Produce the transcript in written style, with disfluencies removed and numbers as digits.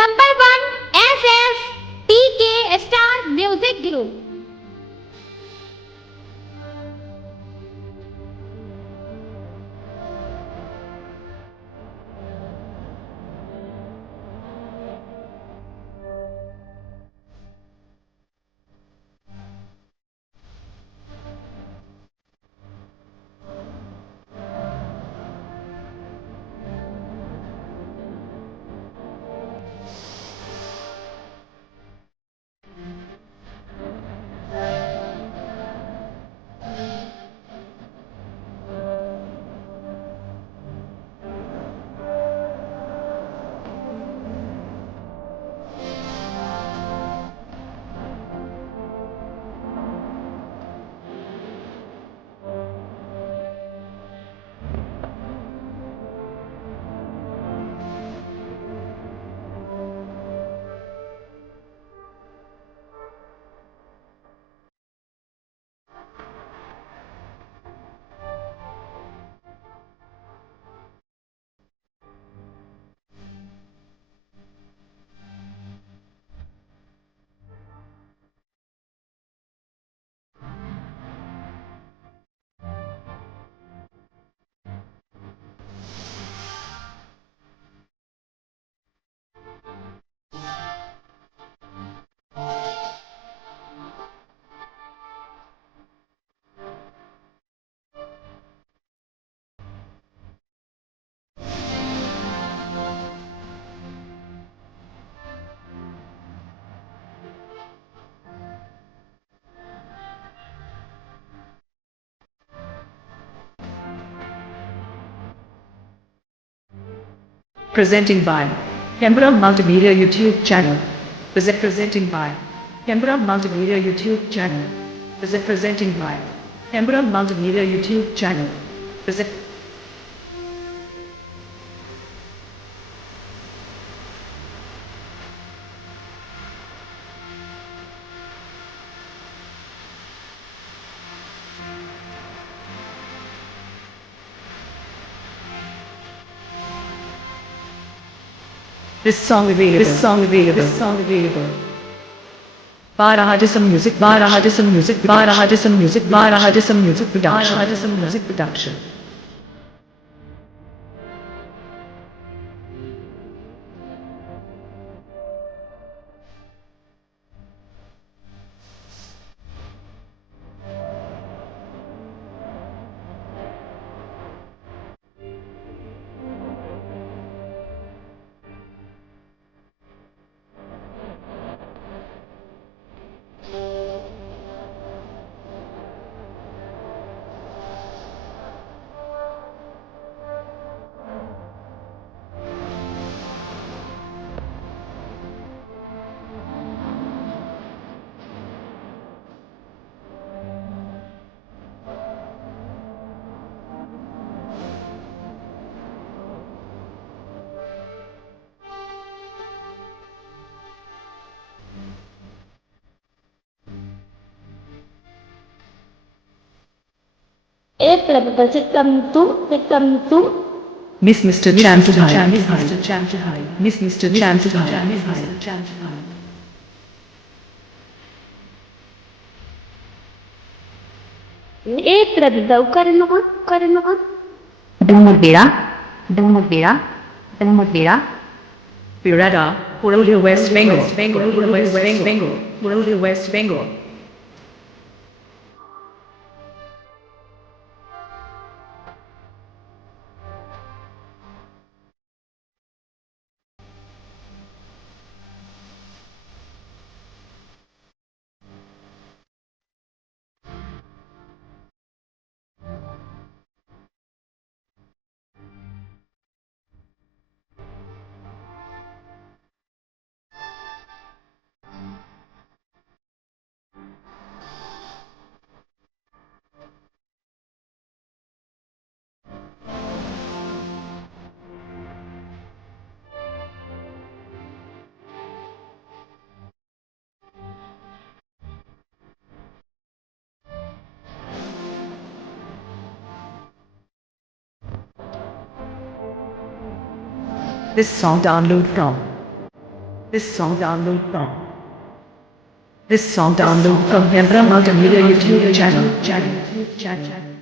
Number 1 SSTK Star Music Group. Presenting by Canberra Multimedia YouTube channel. Presenting by Canberra Multimedia YouTube channel. Presenting by Canberra Multimedia YouTube channel. Present. This song available. By Rahadism Music Production. एक तरफ से कम तू Miss Mr. Champion. Miss Mr. Champion. एक तरफ करना Dumudbira, Pirata, Purulia West Bengal. This song download from This song download from. This song download from Hembra Multimedia YouTube channel.